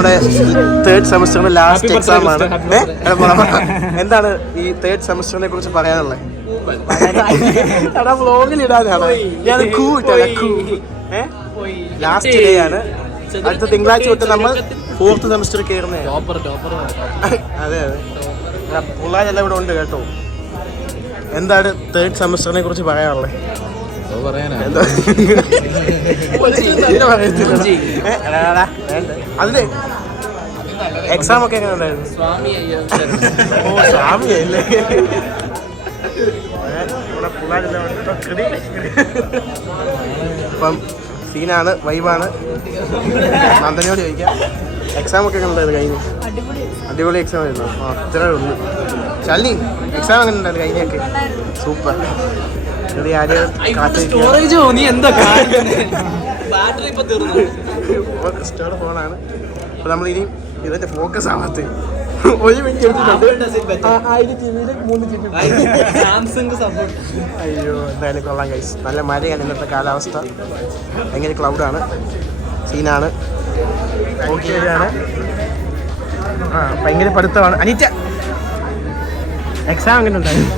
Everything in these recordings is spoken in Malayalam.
നമ്മുടെ തേർഡ് സെമസ്റ്ററിന്റെ ലാസ്റ്റ് എക്സാം ആണ്. എന്താണ് ഈ തേർഡ് സെമസ്റ്ററിനെ കുറിച്ച് പറയാനുള്ളത്? വ്ലോഗിൽ ഇടാനാണ് ഞാൻ ലാസ്റ്റ് ഡേ ആണ്. അടുത്ത തിങ്കളാഴ്ച തൊട്ട് നമ്മൾ 4th സെമസ്റ്റർ കയറുന്നതാണ്. അതെ അതെ, പിള്ളേരെല്ലാം ഇവിടെ ഉണ്ട് കേട്ടോ. എന്താണ് തേർഡ് സെമസ്റ്ററിനെ കുറിച്ച് പറയാനുള്ളത്? അതില് എക്സാം ഒക്കെ എങ്ങനെ ഉണ്ടായിരുന്നു? സ്വാമിയല്ലേ അപ്പം സീനാണ്, വൈബാണ്. നന്ദനോട് ചോദിക്കാം, എക്സാം ഒക്കെ എങ്ങനെ ഉണ്ടായിരുന്നു കഴിഞ്ഞു? അടിപൊളി എക്സാം ആയിരുന്നു. അത്രേ ഉള്ളൂ. ശാലിനി, എക്സാം എങ്ങനെ ഉണ്ടായിരുന്നു കഴിഞ്ഞൊക്കെ? സൂപ്പർ. ഫോണാണ്. അപ്പൊ നമ്മൾ ഇനി ഇതിന്റെ ഫോക്കസ് ആവാത്ത ഒരു മിനിറ്റ് എടുത്തിട്ടുണ്ട്. അയ്യോ, എന്തായാലും കൊള്ളാം ഗൈസ്. നല്ല മഴയാണ് ഇന്നത്തെ കാലാവസ്ഥ. ഭയങ്കര ക്ലൗഡാണ്. സീനാണ്. ഓക്കെയാണ്. ഭയങ്കര പഠിത്തമാണ്. അനീറ്റ, എക്സാം എങ്ങനെ ഉണ്ടായിരുന്നു?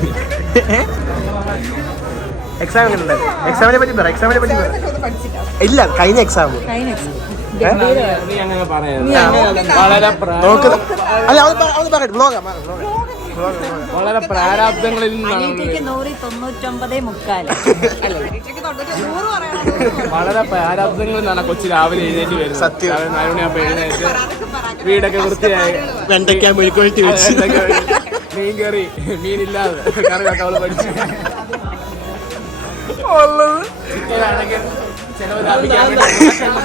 എക്സാം എങ്ങനെ ഉണ്ടായിരുന്നു? എക്സാമിനെ പറ്റി പറ. ഇല്ല, കഴിഞ്ഞ എക്സാം വളരെ പ്രാരാബ്ദങ്ങളിൽ വളരെ പ്രാരാബ്ദങ്ങളിൽ നിന്നാണ് കൊച്ചി രാവിലെ എഴുന്നേറ്റ് വരുന്നത്. സത്യം. 4 മണിയാകുമ്പോൾ എഴുന്നേറ്റ് വീടൊക്കെ വൃത്തിയായി വെണ്ടയ്ക്ക മെഴുക്കുവരട്ടി വെച്ച് മീൻ കറി, മീനില്ലാതെ കറിയൊക്കെ അവള് പഠിച്ചു. ചിക്കനാണെങ്കിൽ ചിലവ് ലാഭിക്കാൻ വേണ്ടി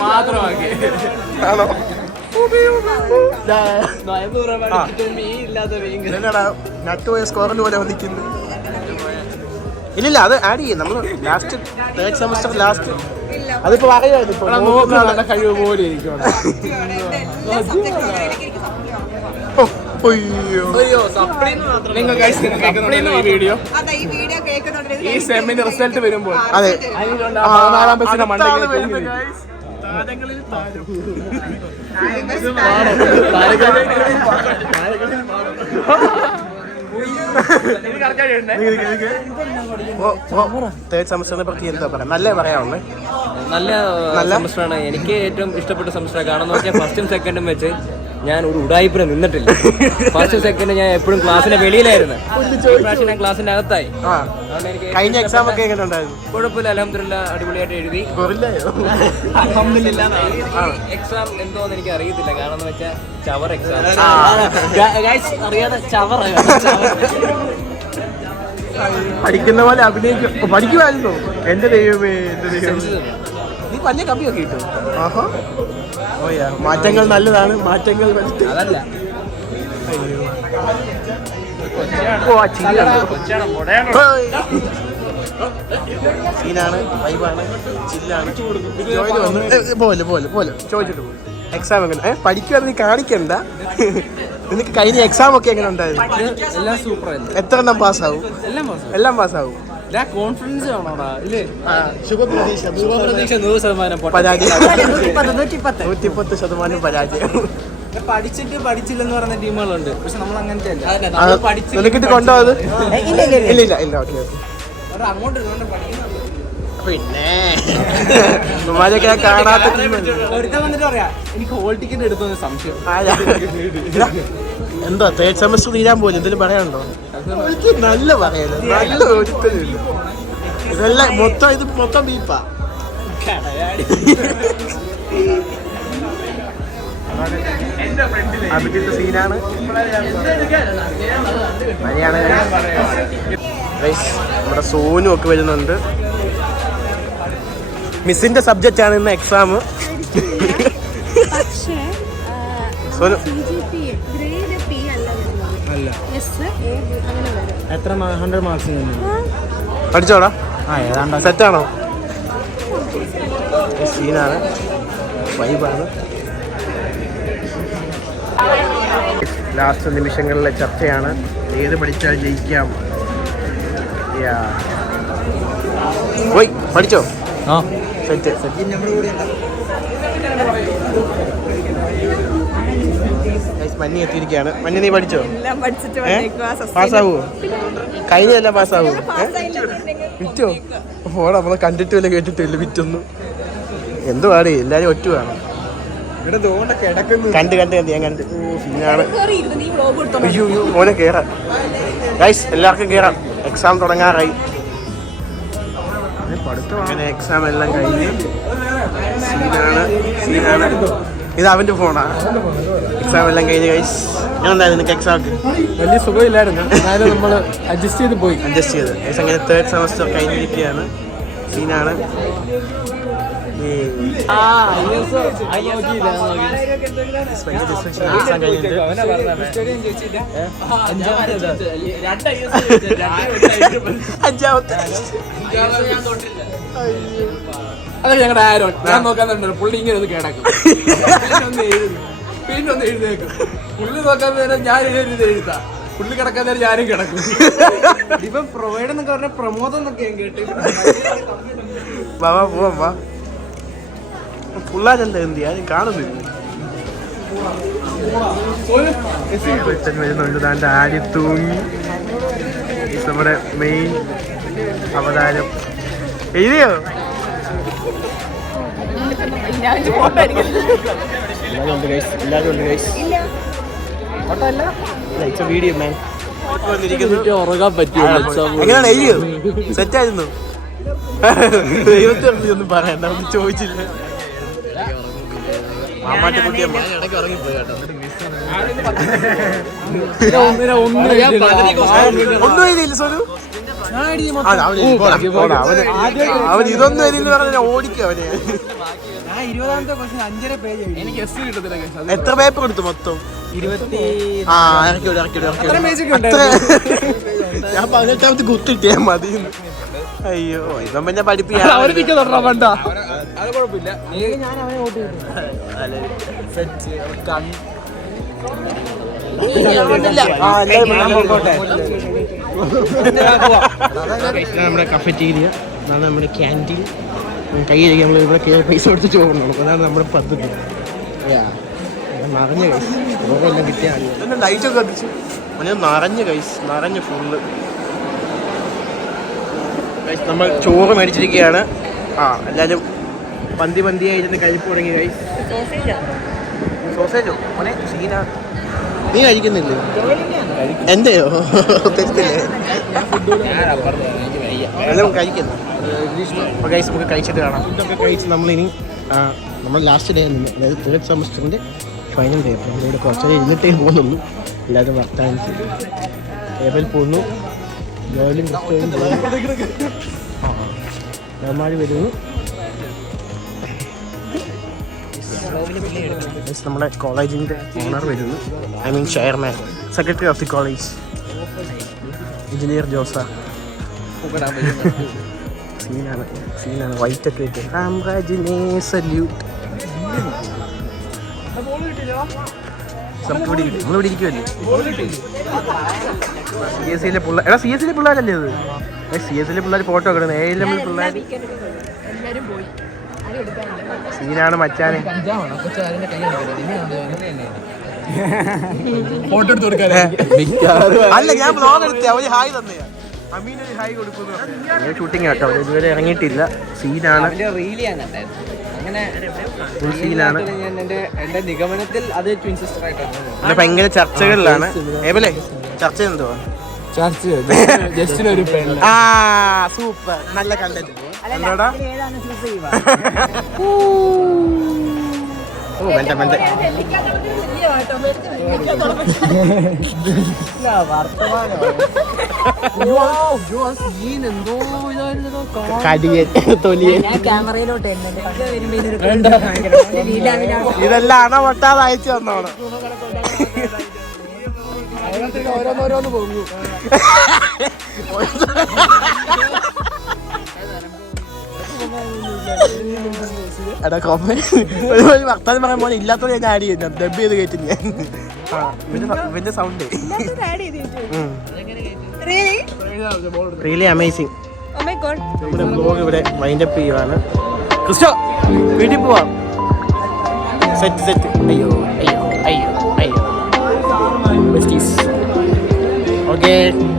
മാത്രമാക്കി. നട്ട് പോയ സ്കോറിന് പോലെ വന്നിക്കുന്നു. ഇല്ലില്ല, അത് ആഡ് ചെയ്യും നമ്മൾ. ലാസ്റ്റ് തേർഡ് സെമസ്റ്റർ ലാസ്റ്റ് അതിപ്പോ പറയാ കഴിവ് പോലെ ഇരിക്കും. ഈ സെമിന് റിസൾട്ട് വരുമ്പോൾ അതെ 14 ബസ്സിന്റെ മണ്ടയ്ക്ക് തേർഡ് സെമസ്റ്ററിനെ പറ്റി എന്താ പറയാ? നല്ല പറയാനുള്ളത്. നല്ല സെമസ്റ്ററാണ്. എനിക്ക് ഏറ്റവും ഇഷ്ടപ്പെട്ട സെമസ്റ്റർ. കാരണം നോക്കിയാൽ ഫസ്റ്റും സെക്കൻഡും വെച്ച് ഞാൻ ഒരു ഉടായിപ്പിന് നിന്നിട്ടില്ല. ഫസ്റ്റ് സെക്കൻഡ് ഞാൻ എപ്പോഴും ക്ലാസ്സിന്റെ വെളിയിലായിരുന്നു. പ്രാവശ്യം ഞാൻ ക്ലാസ്സിന്റെ അകത്തായി. കഴിഞ്ഞ എക്സാം ഒക്കെ എങ്ങനെ ഉണ്ടായിരുന്നു? കുഴപ്പമില്ല, അൽഹംദുലില്ലാ അടിപൊളിയായിട്ട് എഴുതി. എക്സാം എന്തോന്ന് എനിക്ക് അറിയത്തില്ല. കാരണം എന്ന് വെച്ചാൽ ചവർ എക്സാം അറിയാതെ ചവർ പഠിക്കുന്ന പോലെ അഭിനയിക്കും. പഠിക്കുമായിരുന്നു. എന്റെ ദൈവമേ, നീ വലിയ കമ്പിയൊക്കെ കിട്ടും. ആഹാ, മാറ്റങ്ങൾ നല്ലതാണ്. മാറ്റങ്ങൾ അതല്ല സീനാണ്, വൈബാണ്, ചില്ലാണ്. പോലെ പോലെ പോലെ ചോദിച്ചിട്ട് പോകും. എക്സാം എങ്ങനെ പഠിക്കുവാൻ നീ കാണിക്കണ്ട. നിനക്ക് കഴിഞ്ഞ എക്സാം ഒക്കെ എങ്ങനെ ഉണ്ടായിരുന്നു? എല്ലാം സൂപ്പറായിരുന്നു. എത്ര എണ്ണം പാസ്സാവും? എല്ലാം പാസ്സാവും. കോൺഫിഡൻസ് ആണോടാ? ഇല്ലേ, ശുഭപ്രതീക്ഷ 100% പരാജയം. 110% പരാജയം. പഠിച്ചില്ലെന്ന് പറയുന്ന ടീമുകളുണ്ട്. പക്ഷെ നമ്മൾ അങ്ങനത്തെ അല്ല. നിനക്കിട്ട് കൊണ്ടുപോയത്? ഇല്ല ഇല്ല ഇല്ല. ഓക്കെ അങ്ങോട്ട് പിന്നെ ഉമ്മാരെയൊക്കെ കാണാത്ത ഒരുത്തൻ വന്നിട്ട് പറയാ എനിക്ക് ഹോൾ ടിക്കറ്റ് എടുത്തു സംശയം. എന്താ തേർഡ് സെമസ്റ്റർ തീരാൻ പോലും എന്തെങ്കിലും പറയാനുണ്ടോ? എനിക്ക് നല്ല പറയാലോ. നല്ല ഒരുത്തരില്ല. ഇതെല്ലാം മൊത്തം ഇത് മൊത്തം ബീപ്പാ. അഭിജിത്ത് സീനാണ്. മഴയാണ്. നമ്മുടെ സോനും ഒക്കെ വരുന്നുണ്ട്. മിസ്സിന്റെ സബ്ജക്റ്റ് ആണ് ഇന്ന് എക്സാം. സോനു എത്ര 100 മാർക്സ് പഠിച്ചോടാ? സെറ്റാണോ? സീനാണ്, വൈബാണ്. ലാസ്റ്റ് നിമിഷങ്ങളിലെ ചർച്ചയാണ്. ഏത് പഠിച്ചാൽ ജയിക്കാം? പോയി പഠിച്ചോ? Set set. മഞ്ഞ എത്തിയിരിക്കുകയാണ്. മഞ്ഞ നീ പഠിച്ചോ? എല്ലാം പഠിച്ചിട്ട് പാസ്സാവോ? കഴിഞ്ഞല്ല പാസ്സാവോ? വിറ്റോ? ഫോൺ നമ്മളെ കണ്ടിട്ടില്ല കേട്ടിട്ടില്ല വിറ്റൊന്നും. എന്തുവാടേ എല്ലാരും ഒറ്റ വേണം. കണ്ട് ഞാൻ കണ്ട്. സീനാണ്. അയ്യോ മോനെ കേറാം ഗൈസ്, എല്ലാവർക്കും കേറാം. എക്സാം തുടങ്ങാറായി. അങ്ങനെ എക്സാം എല്ലാം കഴിഞ്ഞ് സീനാണ്. ഇത് അവന്റെ ഫോണാ. എക്സാം എല്ലാം കഴിഞ്ഞ് ഗൈസ്. എന്തായാലും നിനക്ക് എക്സാം വലിയ സുഖമില്ലായിരുന്നു, എന്നാലും നമ്മൾ അഡ്ജസ്റ്റ് ചെയ്ത് ഗൈസ്. അങ്ങനെ 3rd സെമസ്റ്റർ കഴിഞ്ഞിരിക്കുകയാണ്. സീനാണ്. അതൊക്കെ ഞങ്ങളുടെ ആരോ ഞാൻ നോക്കാൻ പുള്ളി ഇങ്ങനെ ഒന്ന് കിടക്കും, പിന്നെ ഒന്ന് എഴുന്നേക്കും. പുള്ളി നോക്കാൻ നേരം ഞാൻ എഴുതാ, പുള്ളി കിടക്കാൻ നേരം ഞാനും കിടക്കും. ഇപ്പം പ്രൊവൈഡ് എന്നൊക്കെ പറഞ്ഞ പ്രമോദം എന്നൊക്കെ കേട്ട് പോവാ പിള്ളേരെന്താ എന്ത് ഞാൻ കാണുന്നില്ല. വരുന്നുണ്ട്. താൻ്റെ ആടി തൂങ്ങി. നമ്മുടെ മെയിൻ അവതാരം എഴുതിയോ? വീഡിയോ ഉറങ്ങാൻ പറ്റുമോ? എങ്ങനെയാണ് എഴുതിയോ? സെറ്റായിരുന്നു. ദൈവത്തെ ഒന്നും പറയണ്ട, ഒന്നും ചോദിച്ചില്ല. ഒന്നും എഴുതിയില്ല സോനു. അവൻ ഇതൊന്നും എഴുതിയെന്ന് പറഞ്ഞ ഓടിക്കും അവനെ. എത്ര പേപ്പർ എടുത്തു മൊത്തം? ഞാൻ 18ാമത്തെ കുത്തിട്ടിയാ മതി. അയ്യോ ഇപ്പം പിന്നെ പഠിപ്പിക്കാൻ നമ്മുടെ കഫറ്റീരിയ, അതാണ് നമ്മുടെ ക്യാൻറ്റീൻ. കൈ കഴിക്കാൻ നമ്മൾ ഇവിടെ കയറി പൈസ കൊടുത്ത് ചോറുണ്ടോ, അതാണ് നമ്മുടെ പദ്ധതി. നിറഞ്ഞ കൈസ് ചോറെല്ലാം കിട്ടിയാൽ ലൈറ്റൊക്കെ കത്തിച്ചു. നിറഞ്ഞ കൈസ്, നിറഞ്ഞ ഫുള്ള്. നമ്മൾ ചോറ് മേടിച്ചിരിക്കുകയാണ്. എല്ലാവരും പന്തിയായിരുന്നു കഴിപ്പ് തുടങ്ങി ഗൈസ്. സോസേജോ മോനെ സീന. നീ കഴിക്കുന്നില്ലേ? എന്റെയോ? തെറ്റില്ലേ? എല്ലാം കഴിക്കുന്നു. അപ്പോൾ ഗൈസ് നമുക്ക് കഴിച്ചിട്ട് കാണാം. ഫുഡൊക്കെ കഴിച്ച് നമ്മളിനി നമ്മൾ ലാസ്റ്റ് ഡേ നിന്ന്, അതായത് 3rd സെമസ്റ്ററിൻ്റെ ഫൈനൽ ഡേ. അപ്പോൾ നമ്മളിവിടെ കുറച്ച് ഇരുന്നിട്ടേ പോകുന്നുള്ളൂ. എല്ലാവരും വർത്താനം ടേബിൾ പോകുന്നു. ജോലിയും മാരി വരുന്നു. നമ്മുടെ കോളേജിൻ്റെ ഓണർ വരുന്നു. I mean chairman, secretary of the college, engineer Jose. സീനാണ് വൈറ്റ് ഒക്കെ ഇട്ട്. സല്യൂട്ട്. നമ്മളിവിടെ ഇരിക്കുമല്ലേ? CSE പിള്ളേർ. CSE പിള്ളേരല്ലേ ഇത്? CSE പിള്ളേർ ഫോട്ടോ ഒക്കെ ഇടുന്നത്. ALM പിള്ളേർ. സീനാണ് മച്ചാനെ. ഫോട്ടോ എടുത്ത് കൊടുക്കാൻ അല്ല, ഞാൻ ബ്ലോഗ് എടുത്തേ. അവര് ഹായ് തന്നെയാ. അമീനൊരു ഹായ് കൊടുക്കുന്നു. ഷൂട്ടിങ് കേട്ടോ, അവര് ഇതുവരെ ഇറങ്ങിയിട്ടില്ല. സീനാണ്. എന്റെ നിഗമനത്തിൽ അത് ട്വിൻ സിസ്റ്റർ ആയിട്ടാണ്. ഭയങ്കര ചർച്ചകളിലാണ്. ഏവലെ ചർച്ച എന്തുവാ? സൂപ്പർ, നല്ല കണ്ടന്റ്. എന്താടാ? ഇതെല്ലാം അണ പൊട്ടാതെ അയച്ചു തന്നോണം. ഓരോന്നോരോന്ന് പോകുന്നു. എടാ വർത്താനം പറയാൻ പോലെ ഇല്ലാത്തത് ഞാൻ ആഡ് ചെയ്യുന്നു. ഡബ് ചെയ്ത് കയറ്റും ഞാൻ. ഇവന്റെ സൗണ്ട് റിയലി അമേസിങ്. നമ്മുടെ ബ്ലോഗ് ഇവിടെ വൈൻഡപ്പ് ചെയ്യുവാണ്. ക്രിസ്റ്റോ വീട്ടിൽ പോവാം. സെറ്റ്. അയ്യോ. ഓക്കെ